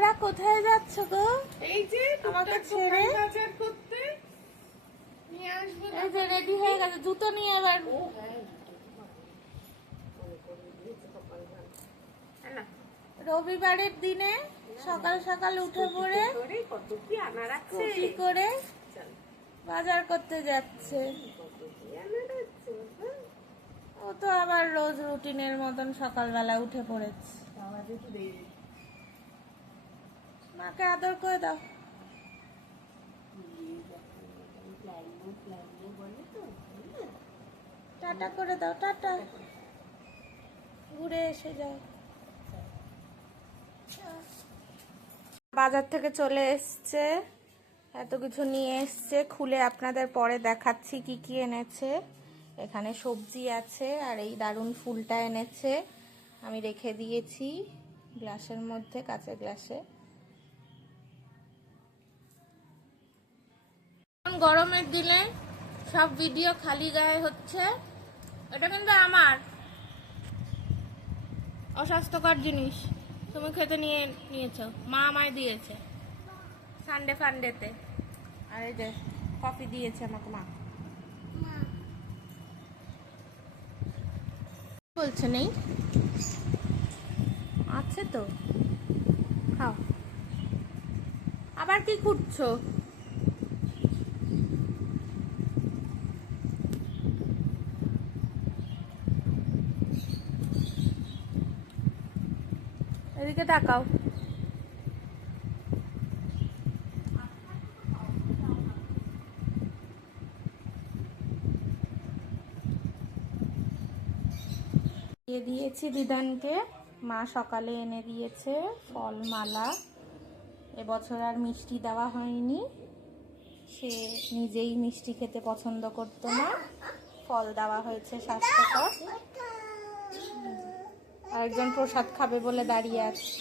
তোমরা কোথায় যাচ্ছ গো? এই যে আমাকে ছেড়ে বাজার করতে নিয়ে আসবো। এই যে রেডি হয়ে গেছে, জুতো নিয়ে এবার। রবিবারের দিনে সকাল সকাল উঠে পড়ে কত কি আনা রাখছে কি করে বাজার করতে যাচ্ছে। ও তো আবার রোজ রুটিনের মতন সকালবেলা উঠে পড়েছে। মাকে আদর করে দাও। টাটা করে দাও, টাটা। ঘুরে এসে যাও। বাজার থেকে চলে এসছে, এত কিছু নিয়ে এসছে, খুলে আপনাদের পরে দেখাচ্ছি কি কি এনেছে। এখানে সবজি আছে আর এই দারুণ ফুলটা এনেছে, আমি রেখে দিয়েছি গ্লাসের মধ্যে, কাঁচের গ্লাসে। গরমের দিনে সব ভিডিও খালি গায়ে হচ্ছে, এটা কিন্তু আমার অস্বাস্থ্যকর জিনিস, তুমি খেতে নিয়েছো, মা আমায় দিয়েছে সানডে ফান্ডেতে। আর এই যে কফি দিয়েছে আমাকে মা। বলছে নেই, আছে তো, খাও। আবার কি খুঁজছো? এদিকে তাকাও। দিয়ে দিয়েছি বিধানকে, মা সকালে এনে দিয়েছে ফল মালা। এবছর আর মিষ্টি দেওয়া হয়নি, সে নিজেই মিষ্টি খেতে পছন্দ করতো না, ফল দেওয়া হয়েছে স্বাস্থ্যকর। আরেকজন প্রসাদ খাবে বলে দাঁড়িয়ে আছে।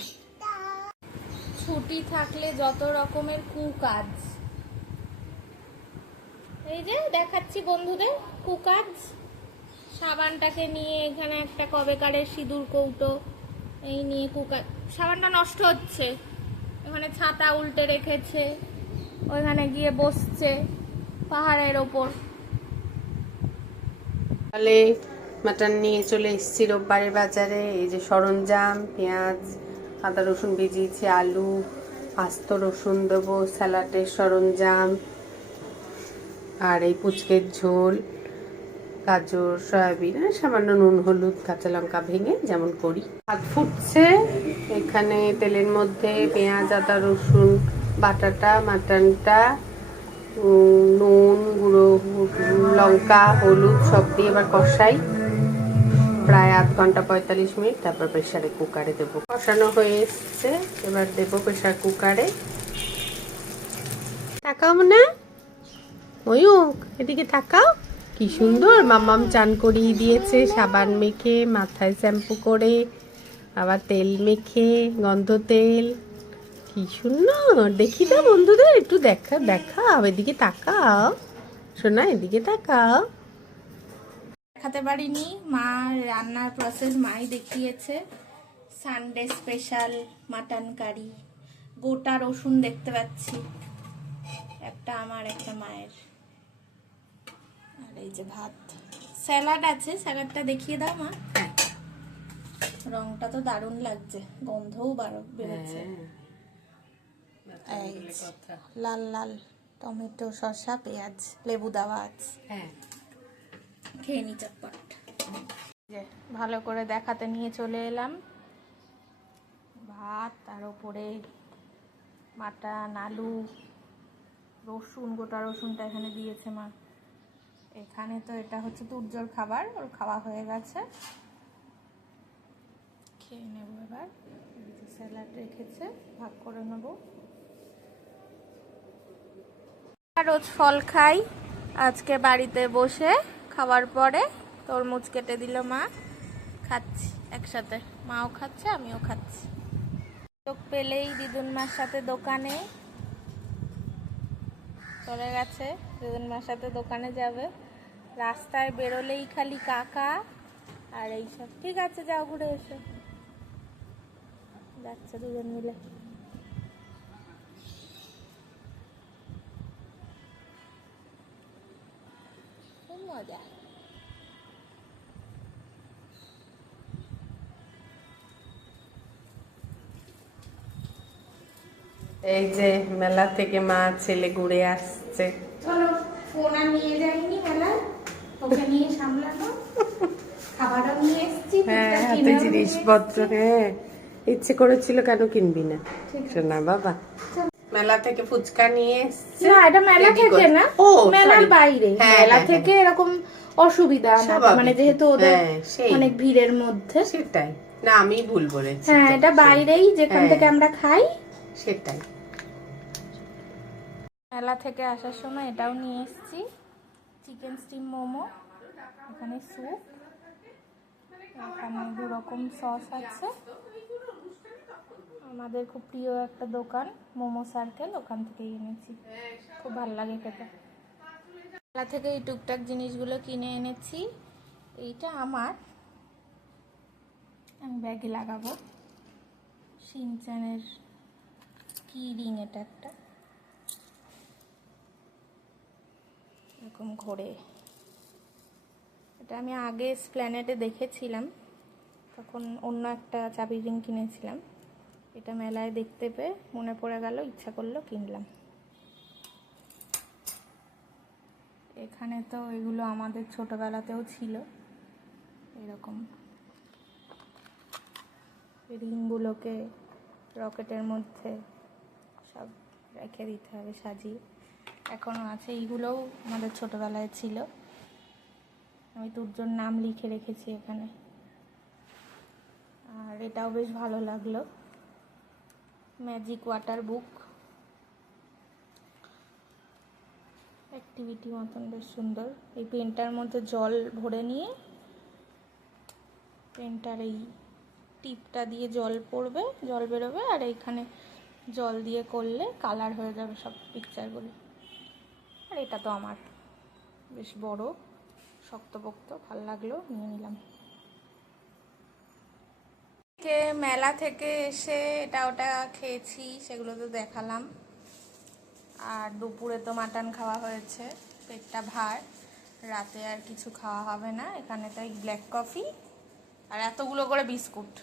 ছুটি থাকলে যত রকমের কুকাজ, এই যে দেখাচ্ছি বন্ধুদের কুকাজ। সাবানটাকে নিয়ে এখানে একটা কবেকারের সিঁদুর কৌটো, এই নিয়ে কুকার। সাবানটা নষ্ট হচ্ছে, এখানে ছাতা উল্টে রেখেছে, ওইখানে গিয়ে বসছে পাহাড়ের ওপর। তাহলে মাটন নিয়ে চলে এসেছি রোববারের বাজারে। এই যে সরঞ্জাম, পেঁয়াজ, আদা রসুন ভেজিয়েছি, আলু, আস্ত রসুন দেবো, স্যালাডের সরঞ্জাম, আর এই পুচকের ঝোল, গাজর, সয়াবিন, আর সামান্য নুন হলুদ কাঁচা লঙ্কা ভেঙে যেমন করি। ভাত ফুটছে, এখানে তেলের মধ্যে পেঁয়াজ আদা রসুন বাটাটা, মাটনটা, নুন গুঁড়ো লঙ্কা হলুদ সব দিয়ে এবার কষাই প্রায় আধ ঘন্টা 45 মিনিট, তারপর প্রেসারে কুকারে দেবো। কষানো হয়ে এসছে, এবার দেবো প্রেসার কুকারে। তাকাও না ময়ূক, এদিকে তাকাও, কি সুন্দর মাম্মাম চান করিয়ে দিয়েছে, সাবান মেখে, মাথায় শ্যাম্পু করে, আবার তেল মেখে, গন্ধ তেল, কি সুন্দর। দেখি দাও বন্ধুদের একটু দেখাও, এদিকে তাকাও শোনা, এদিকে তাকাও। দেখাতে পারিনি, মা রান্নার প্রসেস মাই দেখিয়েছে। সানডে স্পেশাল মাটন কারি, গোটা রসুন দেখতে পাচ্ছি, একটা আমার একটা মায়ের। আর এই যে ভাত, স্যালাড আছে, স্যালাডটা দেখিয়ে দাও মা। রংটা তো দারুণ লাগছে, গন্ধও বেরোচ্ছে। লাল লাল টমেটো, শসা, পেঁয়াজ, লেবু দেওয়া আছে। খেয়ে নি চটপট। ভালো করে দেখাতে নিয়ে চলে এলাম। ভাত, তার উপরে মাটন, আলু, রসুন, গোটা রসুনটা এখানে দিয়েছে মা। এখানে তো এটা হচ্ছে তুর্যর খাবার, ওর খাওয়া হয়ে গেছে, খেয়ে নেবো এবার। স্যালাড রেখেছে, ভাগ করে নেব। রোজ ফল খাই, আজকে বাড়িতে বসে খাওয়ার পরে তরমুজ কেটে দিল মা, খাচ্ছি একসাথে, মাও খাচ্ছে আমিও খাচ্ছি। চোখ পেলেই দিদুন মার সাথে দোকানে চলে গেছে, দিদুন মার সাথে দোকানে যাবে। রাস্তায় বেরোলেই খালি কাকা আর এইসব। ঠিক আছে যাও ঘুরে এসো, যাচ্ছে দুজন মিলে। মজা। এই যে মেলা থেকে মা ছেলে ঘুরে আসছে। চলো, ফোন আর নিয়ে যাইনি মেলায়, ওকে নিয়ে সামলানো। খাবারও নিয়ে এসেছি, হ্যাঁ, টুকটাক হাতে কিনেও নিয়ে জিনিসপত্র, এসেছি। হ্যাঁ ইচ্ছে করেছিল, কেন কিনবি না ঠিক আছে। শোনা বাবা। মেলা থেকে ফুচকা নিয়ে এসছে। না, এটা মেলা ready থেকে করে- না, ও মেলার sorry। বাইরে। হ্যাঁ, মেলা হ্যাঁ, থেকে এরকম অসুবিধা না, স্বাভাবিক। মানে যেহেতু ওদের হ্যাঁ, সেই। অনেক ভিড়ের মধ্যে। সেটাই না, আমি ভুল বলেছি। হ্যাঁ, তো, এটা সেই। বাইরেই, যেখান হ্যাঁ, থেকে আমরা খাই। সেটাই। মেলা থেকে আসার সময় এটাও নিয়ে এসেছি, চিকেন স্টিম মোমো, এখানে স্যুপ, এখানে 2 রকম সস আছে। আমাদের খুব প্রিয় একটা দোকান মোমো সার্কেল, ওখান থেকেই এনেছি, খুব ভালো লাগে খেতে। মেলা থেকে এই টুকটাক জিনিসগুলো কিনে এনেছি। এইটা আমার, আমি ব্যাগে লাগাবো। শিনচ্যানের কি রিং, এটা একটা এরকম ঘোরে। এটা আমি আগে স্প্ল্যানেডে দেখেছিলাম, তখন অন্য একটা চাবির রিং কিনেছিলাম। এটা মেলায় দেখতে পেয়ে মনে পড়ে গেল, ইচ্ছা করলো কিনলাম। এখানে তো এগুলো আমাদের ছোটবেলাতেও ছিল, এরকম রিংগুলোকে রকেটের মধ্যে সব রেখে দিতে হবে সাজিয়ে, এখনও আছে। এইগুলোও আমাদের ছোটবেলায় ছিল, আমি তুর্যর নাম লিখে রেখেছি এখানে। আর এটাও বেশ ভালো লাগলো, ম্যাজিক ওয়াটার বুক, অ্যাক্টিভিটি মতন, বেশ সুন্দর। এই পেনটার মধ্যে জল ভরে নিয়ে, পেনটার এই টিপটা দিয়ে জল পড়বে, জল বেরোবে, আর এইখানে জল দিয়ে করলে কালার হয়ে যাবে সব পিকচারগুলো। আর এটা তো আমার বেশ বড়, শক্তপোক্ত, ভালো লাগলো, নিয়ে নিলাম। মেলা থেকে এসে এটা ওটা খেয়েছি, সেগুলো তো দেখালাম। আর দুপুরে তো মাটন খাওয়া হয়েছে, পেটটা ভার, রাতে আর কিছু খাওয়া হবে না। এখানে তাই ব্ল্যাক কফি আর এতগুলো করে বিস্কুট।